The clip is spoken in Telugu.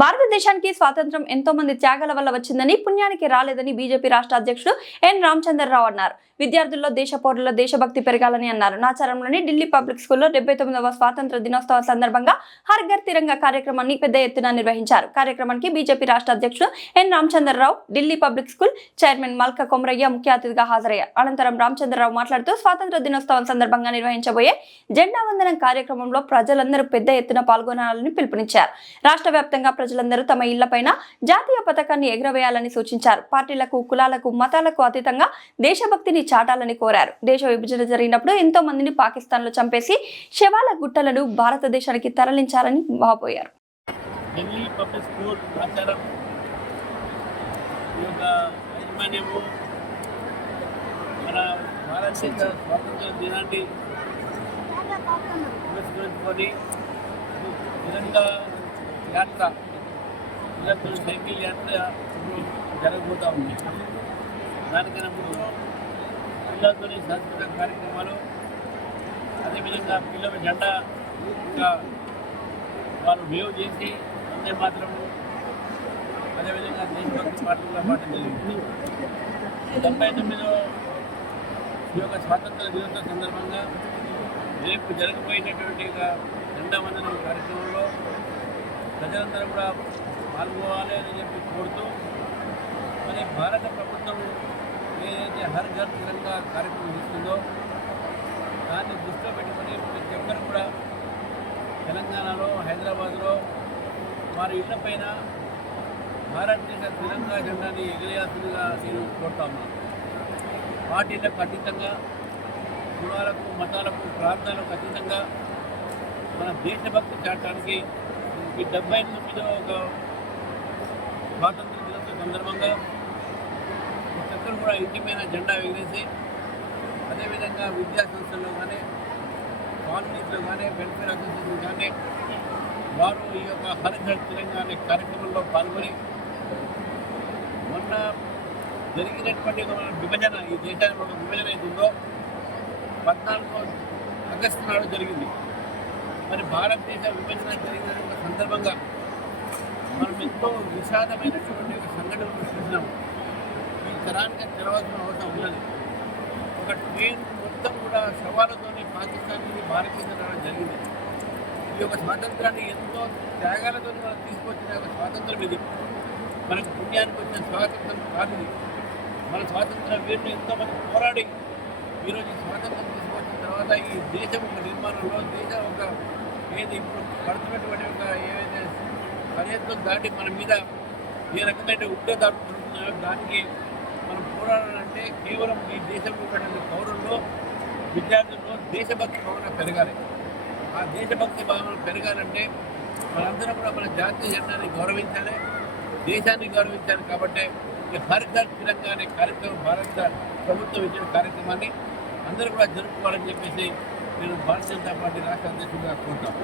భారతదేశానికి స్వాతంత్ర్యం ఎంతో మంది త్యాగాల వల్ల వచ్చిందని, పుణ్యానికి రాలేదని బీజేపీ రాష్ట్ర అధ్యక్షుడు ఎన్ రామచంద్రరావు అన్నారు. విద్యార్థుల్లో దేశ పౌరుల దేశభక్తి పెరగాలని అన్నారు. నాచారంలోని ఢిల్లీ పబ్లిక్ స్కూల్లో 79వ స్వాతంత్ర దినోత్సవం సందర్భంగా హర్ ఘర్ తిరంగా కార్యక్రమాన్ని పెద్ద ఎత్తున నిర్వహించారు. కార్యక్రమానికి బీజేపీ రాష్ట్ర అధ్యక్షుడు N Ramachandra Rao, Delhi public school chairman Malka Komaraiah ముఖ్య అతిథిగా హాజరయ్యారు. అనంతరం రామచంద్రరావు మాట్లాడుతూ స్వాతంత్ర దినోత్సవం సందర్భంగా నిర్వహించబోయే జెండా వందనం కార్యక్రమంలో ప్రజలందరూ పెద్ద ఎత్తున పాల్గొనాలని పిలుపునిచ్చారు. రాష్ట్ర వ్యాప్తంగా ప్రజలందరూ తమ ఇళ్లపైన జాతీయ పతాకాన్ని ఎగురవేయాలని సూచించారు. పార్టీలకు, కులాలకు, మతాలకు అతీతంగా దేశభక్తిని చాటాలని కోరారు. దేశ విభజన జరిగినప్పుడు ఎంతో మందిని పాకిస్తాన్ లో చంపేసి శవాల గుట్టలను భారతదేశానికి తరలించాలని వాపోయారు. సైకిల్ యాత్ర జరగబోతూ ఉంది. దానికన్నా ముందు పిల్లలతోని సాంస్కృతిక కార్యక్రమాలు, అదేవిధంగా పిల్లల జెండా వాళ్ళు వేవ్ చేసి వందే మాత్రము, అదేవిధంగా దేశభక్తి పాటలు కూడా పాడడం జరిగింది. 79వ ఈ యొక్క స్వాతంత్ర దినోత్సవం సందర్భంగా రేపు జరగబోయేటటువంటి జెండా వందనం కార్యక్రమంలో ప్రజలందరూ కూడా పాల్గొవాలి అని చెప్పి కోరుతూ, మరి భారత ప్రభుత్వం ఏదైతే హర్ ఘర్ తిరంగా కార్యక్రమం ఇస్తుందో దాన్ని దృష్టిలో పెట్టుకొని ప్రతి ఒక్కరు కూడా తెలంగాణలో, హైదరాబాద్లో వారి ఇళ్ల పైన భారతదేశ తిరంగా జెండాని ఎగిరేయాల్సిందిగా నేను కోరుతా ఉన్నాను. పార్టీలకు అతీతంగా, కులాలకు, మతాలకు, ప్రాంతాలకు అతీతంగా మన దేశభక్తి చాటడానికి ఈ 79వ స్వాతంత్ర దినోత్సవం సందర్భంగా ప్రతి ఒక్కరు కూడా ఇంటిపైన జెండా ఎగిరేసి, అదేవిధంగా విద్యా సంస్థల్లో కానీ, కాలనీస్లో కానీ, వెల్ఫేర్ అసోసియేషన్ కానీ వారు ఈ యొక్క హర్ ఘర్ తిరంగా అనే కార్యక్రమంలో పాల్గొని, మొన్న జరిగినటువంటి విభజన, ఈ దేశానికి ఒక విభజన అవుతుందో 14 ఆగస్టు నాడు జరిగింది. మరి భారతదేశ విభజన జరిగిన సందర్భంగా మనం ఎంతో విషాదమైనటువంటి సంఘటనలు చూసినాము. ఈ తరానికి తెలవాల్సిన అవసరం ఉన్నది. ఒక ట్రైన్ మొత్తం కూడా శవాలతోని పాకిస్తాన్ నుంచి భారతదేశం రావడం జరిగింది. ఈ యొక్క స్వాతంత్రాన్ని ఎంతో త్యాగాలతో మనం తీసుకొచ్చిన ఒక స్వాతంత్రం ఇది. మనకు పుణ్యానికి వచ్చిన స్వాతంత్రం కాదు ఇది. మన స్వాతంత్ర వీరులు ఎంతోమంది పోరాడి ఈరోజు ఈ స్వాతంత్రం తీసుకొచ్చిన తర్వాత ఈ దేశం ఒక నిర్మాణంలో, దేశం ఒక ఏది ఇప్పుడు పడుతున్నటువంటి ఒక ఏవైతే సరిహద్దులు దాటి మన మీద ఏ రకమైన ఉగ్రదాడులు జరుగుతున్నాయో దానికి మనం పోరాడాలంటే కేవలం ఈ దేశంలో ఉన్నటువంటి పౌరుల్లో, విద్యార్థుల్లో దేశభక్తి భావన పెరగాలి. ఆ దేశభక్తి భావన పెరగాలంటే మనందరం కూడా మన జాతీయ జెండాన్ని గౌరవించాలి, దేశాన్ని గౌరవించాలి. కాబట్టి ఈ హర్ ఘర్ తిరంగా అనే కార్యక్రమం భారత ప్రభుత్వం ఇచ్చిన కార్యక్రమాన్ని అందరూ కూడా జరుపుకోవాలని చెప్పేసి నేను భారతీయ జనతా పార్టీ రాష్ట్ర అధ్యక్షుడిగా కోరుతాను.